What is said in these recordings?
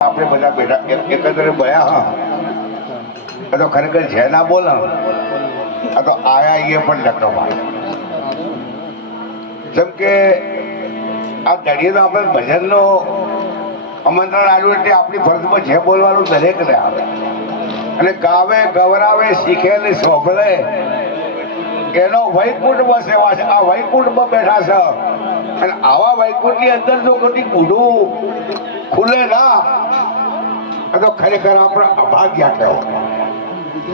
આપણે બધા બેઠા એક- એકત્ર બળ્યા હા. તો ખરેખર છે ના બોલે, આ તો આયા એ પણ લખવા જેમ કે આ દળીએ તો આપણે ભજનનો આમંત્રણ આવ્યું એટલે આપણી ફરજમાં જે બોલવાનું દરેકને આવે. અને ગાવે, ગવરાવે, શીખે ને સોંભળે એનો વૈકુંઠમાં સેવા છે. આ વૈકુંઠમાં બેઠા છે. અને આવા વૈકુંઠની અંદર જો કદી ગુઢું ખુલે ના. તો ખરેખર આપણે અભાગ્યા કહેવાય.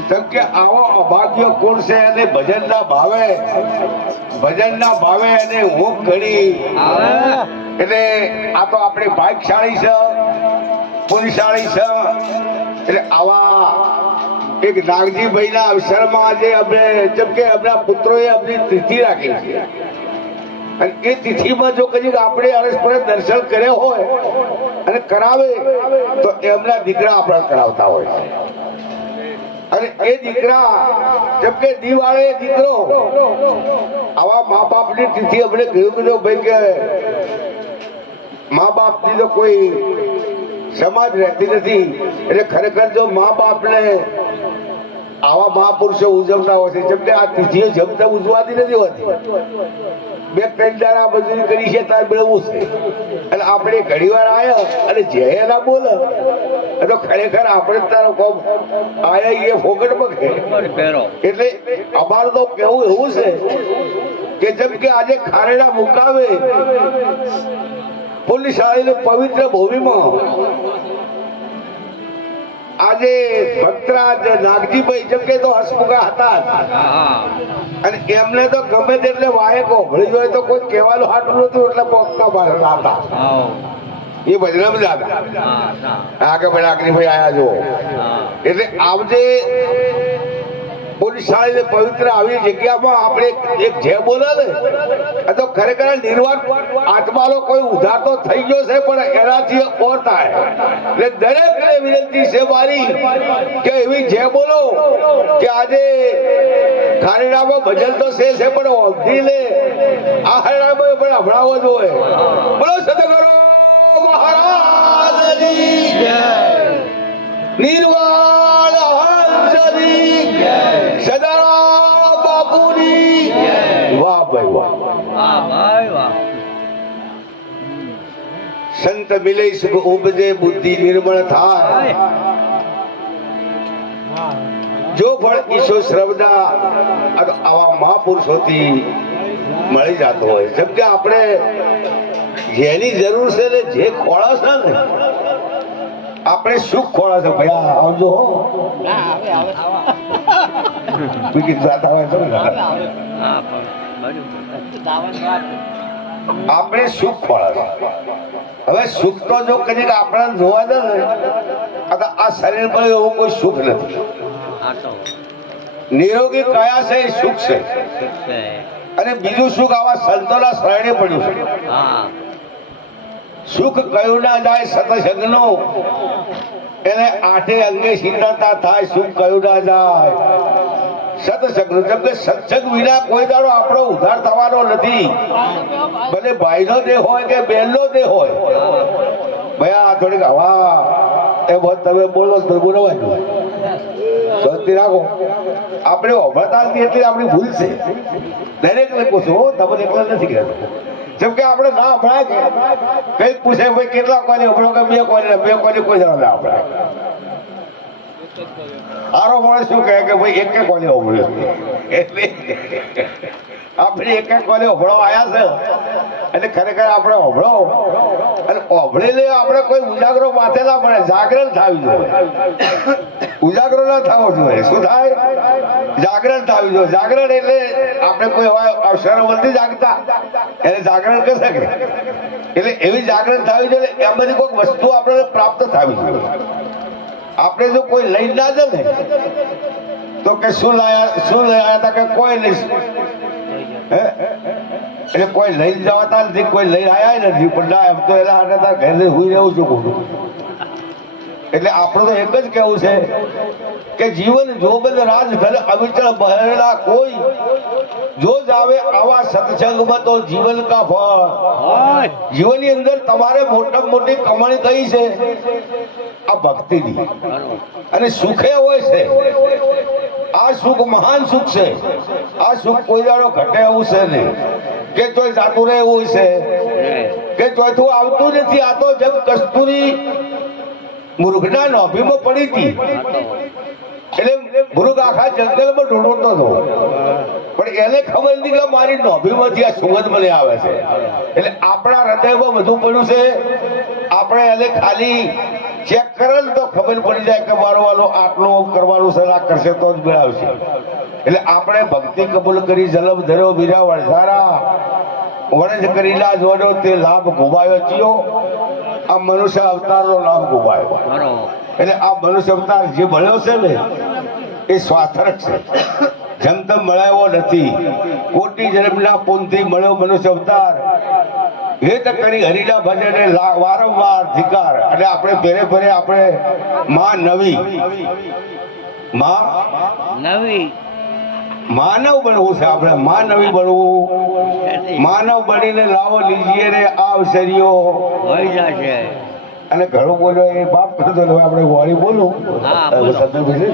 કેમ કે આવો અભાગ્ય કોણ છે? અને ભજનના ભાવે. ભજનના ભાવે અને હું ઘડી. એટલે આ તો આપણી ભાગશાળી છે, પુણ્યશાળી છે. એટલે આવા એક નાગજીભાઈના અવસરમાં આજે અમે જેમ કે આપણા પુત્રોએ આપણી તિથિ રાખી. છે અને એ તિથિમાં જો કદી આપણે અરસપરસ દર્શન કર્યા હોય અને કરાવે, તો એમના દીકરા આપણે કરાવતા હોય છે. અને એ દીકરા, જેમ કે દિવાળે દીકરો, આવા મા બાપની તિથિ અમને કહ્યું કીધું ભાઈ કે મા બાપની તો કોઈ સમાજ રહેતી નથી. એટલે ખરેખર જો મા બાપને આવા મહાપુરુષો ઉજવતા હોય છે, જેમ કે આ તિથિઓ જમતા ઉજવાતી નથી હોતી. બે ત્રણ દાડા મજૂરી કરી છે તાર મેળવવું છે. અને આપણે ઘણી વાર આવ્યા અને જે ના બોલે. તો ખરેખર આપણે તારો કોમ આયા એ ફોકટ પગે. એટલે અમારું તો કેવું એવું છે કે જેમ કે આજે ખારેડા મુકાવે પોલીસ શાળાની પવિત્ર ભૂમિમાં આજે ભક્તરાજ નાગજીભાઈ જેમ કે તો હસમુખા હતા અને એમને તો ગમે તેટલે વાયકો ભળી જોઈએ તો કોઈ કહેવાનું હાટું નતું એટલે પોતા ભરતા હતા. એ ભજનમ જ હા આગળ ભાઈ નાગજીભાઈ આયા જો એટલે આવજે જે ઉધાર તો થઈ ગયો છે, પણ છે જે આજે ખારીડામાં ભજન તો છે છે પણ ઓઢી લે આ પણ હભળાવો જોઈએ બોલો સદગુરુ સંત મિલે સુખ ઉપજે બુદ્ધિ નિર્મળ થાય. જો ફળ ઈશો શ્રવદા આ તો આવા મહાપુરુષોથી મળી જતો હોય જેમ કે આપણે જેની જરૂર છે ને જે ખોળા છે ને આપણે સુખ ખોળા છે ભાઈ? આવજો હો. બીજી જાત આવે છે ને. આપણે સુખ ખોળા હવે સુખ તો જો કદી આપણા જોવા દે ને આ શરીર પર એવું કોઈ સુખ નથી. નિરોગી કયા છે એ સુખ છે. અને બીજું સુખ આવા સંતોના શરણે પડ્યું છે. સુખ કયું ના જાય સતસંગનું? એને આઠે અંગે શીતળતા થાય સુખ કયું ના જાય? સત્સંગનું જેમ કે સત્સંગ વિના કોઈ દાડો આપણો ઉદ્ધાર થવાનો નથી. ભલે ભાઈનો દેહ હોય કે બહેનનો દેહ હોય. ભાઈ થોડીક હવા એ તમે બોલો તો બોલવાનું શાંતિ રાખો. આપણે અભળતા નથી આપણી ભૂલ છે. દરેકને પૂછો તમે એકલા નથી કહેતો જેમ કે આપણે ના અભળાય કે કંઈક પૂછે, ભાઈ, કેટલા કોની અભળો કે બે કોની બે કોની કોઈ જણા ના અભળાય આરો માણસ શું કહે કે ભાઈ એક કોલે કોની અભળ્યો એટલે આપણે એક કોની અભળો આવ્યા છે. એટલે ખરેખર આપણે હોભળો અને અભળેલે આપણે કોઈ ઉજાગરો ના પડે, જાગરણ થવી જોઈએ. ઉજાગરો ના થવો જોઈએ. શું થાય? જાગરણ થવી જોઈએ. જાગરણ એટલે આપણે કોઈ એવા અવસરો નથી જાગતા. એને જાગરણ કહી શકે. એટલે એવી જાગરણ થવી જોઈએ એમ બધી કોઈ વસ્તુ આપણને પ્રાપ્ત થવી જોઈએ. આપણે જો કોઈ લઈ ના દે ને તો કે શું લાયા શું આવ્યા હતા કે કોઈ નહીં. એટલે કોઈ લઈ જવાતા નથી, કોઈ લઈ આવ્યા નથી, પણ ના, એમ તો એના હાથે તાર ઘરે હું રહેવું છું ખોટું. એટલે આપણું તો એક જ કહેવું છે કે જીવન જોબન રાજ ધન અવિચળ બહેલા કોઈ. જો જાવે આવા સત્સંગમાં તો જીવન કા ફળ. જીવનની અંદર તમારે મોટા મોટી કમાણી થઈ છે? આ ભક્તિની. અને સુખે હોય છે. આ સુખ મહાન સુખ છે. આ સુખ કોઈ દાડો ઘટે એવું છે નહીં. કે ચોય જાતું રહે એવું છે. કે ચોથું આવતું નથી. આ તો જેમ કસ્તુરી મૃગના નોભીમાં પડી હતી. એટલે મૃગ આખા જંગલમાં ઢૂંઢતો હતો. એને ખબર નથી કે મારી નોભીમાંથી આ સુગંધ મને આવે છે. એટલે આપણા હૃદયમાં બધું પડ્યું છે આપણે એને ખાલી ચેક કરે ને તો ખબર પડી જાય કે મારો વાલો આટલો કરવાનું સલાહ કરશે તો જ મેળવશે. એટલે આપણે ભક્તિ કબૂલ કરી જલમ ધર્યો વીરા વણઝારા વણજ કરી લાજ વડો તે લાભ ગુમાયો ચિયો. આ મનુષ્ય અવતારનો લાભ ગુમાયો એટલે આ મનુષ્ય અવતાર જે મળ્યો છે ને એ સ્વાર્થક છે. જેમ તેમ મળાયો નથી. કોટી જન્મના પુનથી મળ્યો મનુષ્ય અવતાર. હેત કરી હરિના ભજને વારંવાર ધિકાર. અને આપણે ફેરે ફેરે આપણે માં નવી. માં? નવી. માનવ બનવું છે આપણે. માનવી બનવું. માનવ બનીને લાવો લીજીએ ને આ અવસરીઓ હોય જશે. અને ઘણું બોલ્યો એ બાપ કરતો આપણે વાળી બોલું. સંદર્ભ છે?